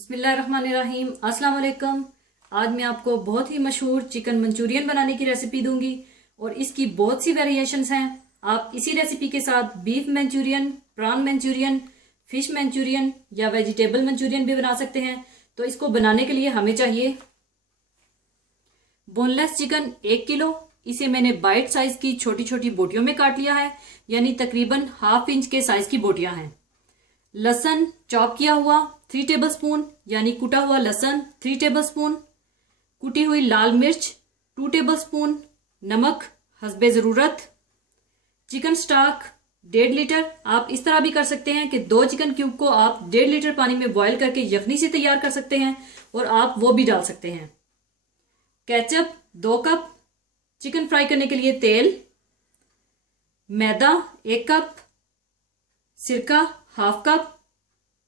बिस्मिल्लाहिर्रहमानिर्रहीम। अस्सलाम वालेकुम। आज मैं आपको बहुत ही मशहूर चिकन मंचूरियन बनाने की रेसिपी दूंगी और इसकी बहुत सी वेरिएशंस हैं। आप इसी रेसिपी के साथ beef manchurian, prawn manchurian, fish manchurian या वेजिटेबल मंचूरियन भी बना सकते हैं। तो इसको बनाने के लिए हमें चाहिए बोनलेस चिकन 1 किलो। इसे मैंने बाइट साइज की छोटी छोटी बोटियों में काट लिया है, यानी तकरीबन ½ इंच के साइज की बोटियां हैं। लहसुन चॉप किया हुआ 3 टेबलस्पून, यानी कुटा हुआ लहसुन 3 टेबलस्पून, कुटी हुई लाल मिर्च 2 टेबलस्पून, नमक हस्बे ज़रूरत, चिकन स्टॉक 1.5 लीटर। आप इस तरह भी कर सकते हैं कि 2 चिकन क्यूब को आप 1.5 लीटर पानी में बॉयल करके यखनी से तैयार कर सकते हैं और आप वो भी डाल सकते हैं। केचप 2 कप, चिकन फ्राई करने के लिए तेल, मैदा 1 कप, सिरका ½ कप,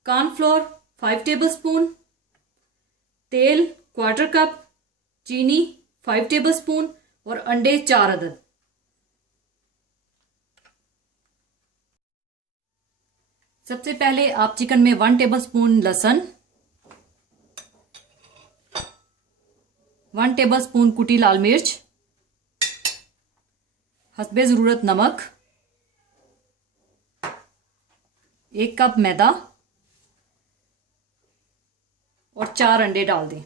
कॉर्नफ्लोर 5 टेबलस्पून, तेल 1/4 कप, चीनी 5 टेबलस्पून और अंडे 4 अदद। सबसे पहले आप चिकन में 1 टेबलस्पून लहसुन, 1 टेबलस्पून कुटी लाल मिर्च, हस्बे ज़रूरत नमक, 1 कप मैदा और 4 अंडे डाल दें।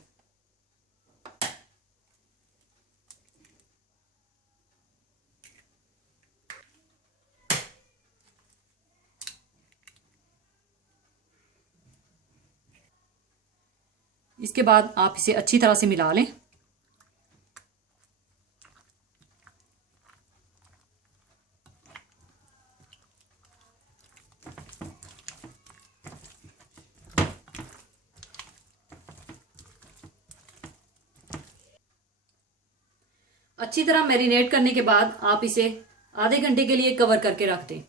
इसके बाद आप इसे अच्छी तरह से मिला लें। अच्छी तरह मैरिनेट करने के बाद आप इसे आधे घंटे के लिए कवर करके रख दें।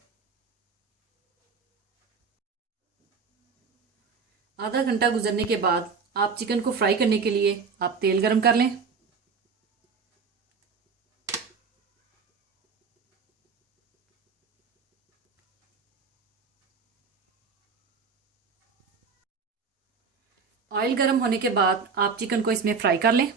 आधा घंटा गुजरने के बाद आप चिकन को फ्राई करने के लिए आप तेल गरम कर लें। ऑयल गरम होने के बाद आप चिकन को इसमें फ्राई कर लें।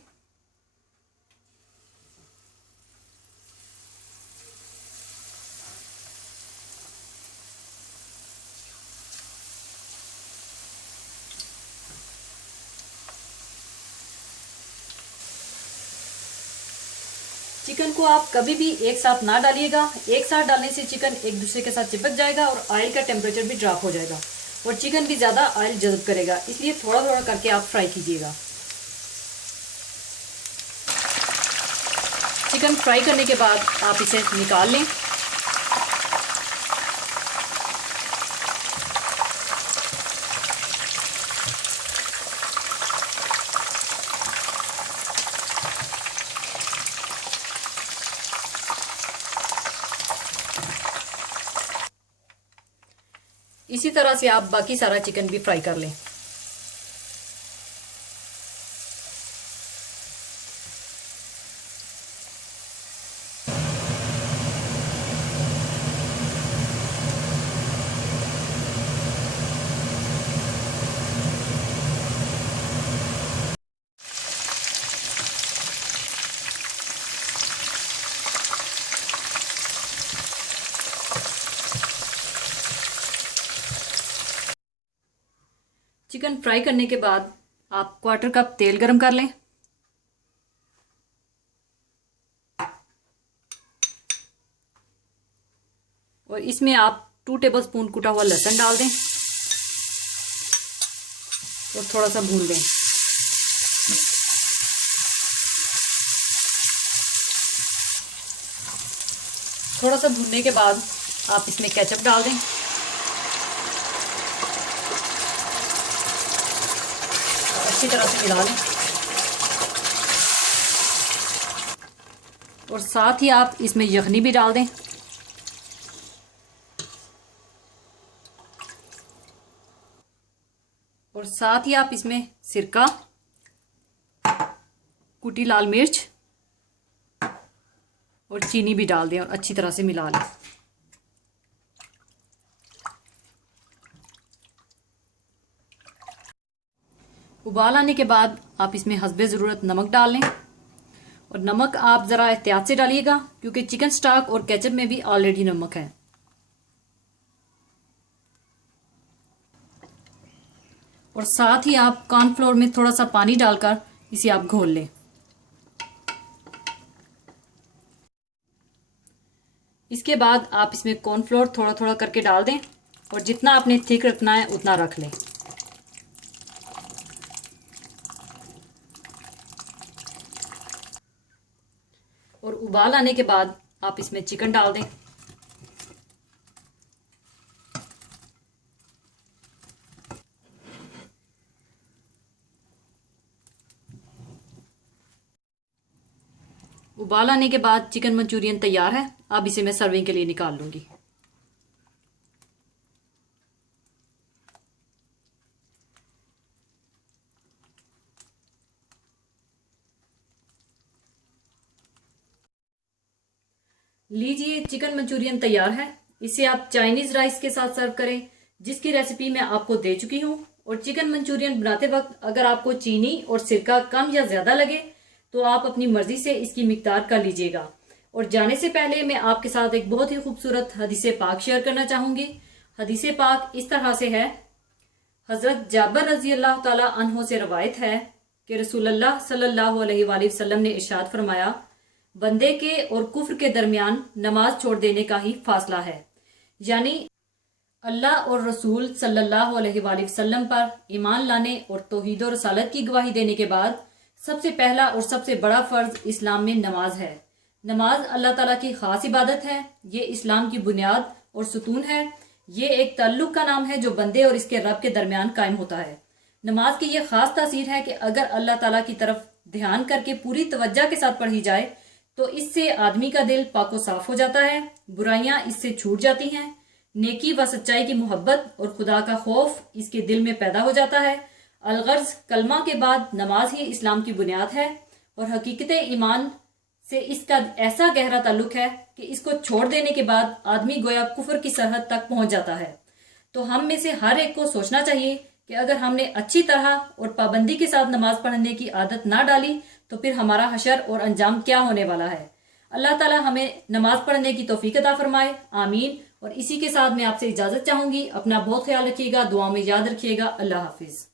चिकन को आप कभी भी एक साथ ना डालिएगा। एक साथ डालने से चिकन एक दूसरे के साथ चिपक जाएगा और ऑयल का टेम्परेचर भी ड्रॉप हो जाएगा और चिकन भी ज़्यादा ऑयल जज़ब करेगा, इसलिए थोड़ा थोड़ा करके आप फ्राई कीजिएगा। चिकन फ्राई करने के बाद आप इसे निकाल लें। इसी तरह से आप बाकी सारा चिकन भी फ्राई कर लें। चिकन फ्राई करने के बाद आप 1/4 कप तेल गरम कर लें। और इसमें आप 2 टेबलस्पून कुटा हुआ लहसुन डाल दें और थोड़ा सा भून दें। थोड़ा सा भूनने के बाद आप इसमें केचप डाल दें। अच्छी तरह से मिला लें और साथ ही आप इसमें यखनी भी डाल दें। और साथ ही आप इसमें सिरका, कुटी लाल मिर्च और चीनी भी डाल दें और अच्छी तरह से मिला लें। उबाल आने के बाद आप इसमें हस्बे ज़रूरत नमक डाल लें, और नमक आप ज़रा एहतियात से डालिएगा क्योंकि चिकन स्टॉक और केचप में भी ऑलरेडी नमक है। और साथ ही आप कॉर्नफ्लोर में थोड़ा सा पानी डालकर इसे आप घोल लें। इसके बाद आप इसमें कॉर्नफ्लोर थोड़ा थोड़ा करके डाल दें और जितना आपने थिक रखना है उतना रख लें। और उबाल आने के बाद आप इसमें चिकन डाल दें। उबाल आने के बाद चिकन मंचूरियन तैयार है। अब इसे मैं सर्विंग के लिए निकाल लूंगी। लीजिए, चिकन मंचूरियन तैयार है। इसे आप चाइनीज राइस के साथ सर्व करें, जिसकी रेसिपी मैं आपको दे चुकी हूँ। और चिकन मंचूरियन बनाते वक्त अगर आपको चीनी और सिरका कम या ज्यादा लगे तो आप अपनी मर्जी से इसकी मिकदार कर लीजिएगा। और जाने से पहले मैं आपके साथ एक बहुत ही खूबसूरत हदीसे पाक शेयर करना चाहूंगी। हदीसे पाक इस तरह से है। हजरत जाबर रजी अल्लाह ताला अन्हो से रवायत है कि रसूलुल्लाह सल्लल्लाहु अलैहि वसल्लम ने इरशाद फरमाया, बंदे के और कुफ्र के दरमियान नमाज छोड़ देने का ही फासला है। यानी अल्लाह और रसूल सल्लल्लाहु अलैहि वसल्लम पर ईमान लाने और तौहीद और रसालत की गवाही देने के बाद सबसे पहला और सबसे बड़ा फर्ज इस्लाम में नमाज है। नमाज अल्लाह ताला की खास इबादत है। ये इस्लाम की बुनियाद और सुतून है। ये एक ताल्लुक का नाम है जो बंदे और इसके रब के दरमियान कायम होता है। नमाज की ये खास तासीर है कि अगर अल्लाह ताला की तरफ ध्यान करके पूरी तवज्जो के साथ पढ़ी जाए तो इससे आदमी का दिल पाको साफ हो जाता है, बुराइयां इससे छूट जाती हैं, नेकी व सच्चाई की मोहब्बत और खुदा का खौफ इसके दिल में पैदा हो जाता है। अलगर्ज कलमा के बाद नमाज ही इस्लाम की बुनियाद है और हकीकत ईमान से इसका ऐसा गहरा ताल्लुक है कि इसको छोड़ देने के बाद आदमी गोया कुफर की सरहद तक पहुंच जाता है। तो हम में से हर एक को सोचना चाहिए कि अगर हमने अच्छी तरह और पाबंदी के साथ नमाज पढ़ने की आदत ना डाली तो फिर हमारा हशर और अंजाम क्या होने वाला है। अल्लाह ताला हमें नमाज पढ़ने की तौफीक अता फरमाए, आमीन। और इसी के साथ मैं आपसे इजाजत चाहूंगी। अपना बहुत ख्याल रखिएगा, दुआ में याद रखिएगा। अल्लाह हाफिज।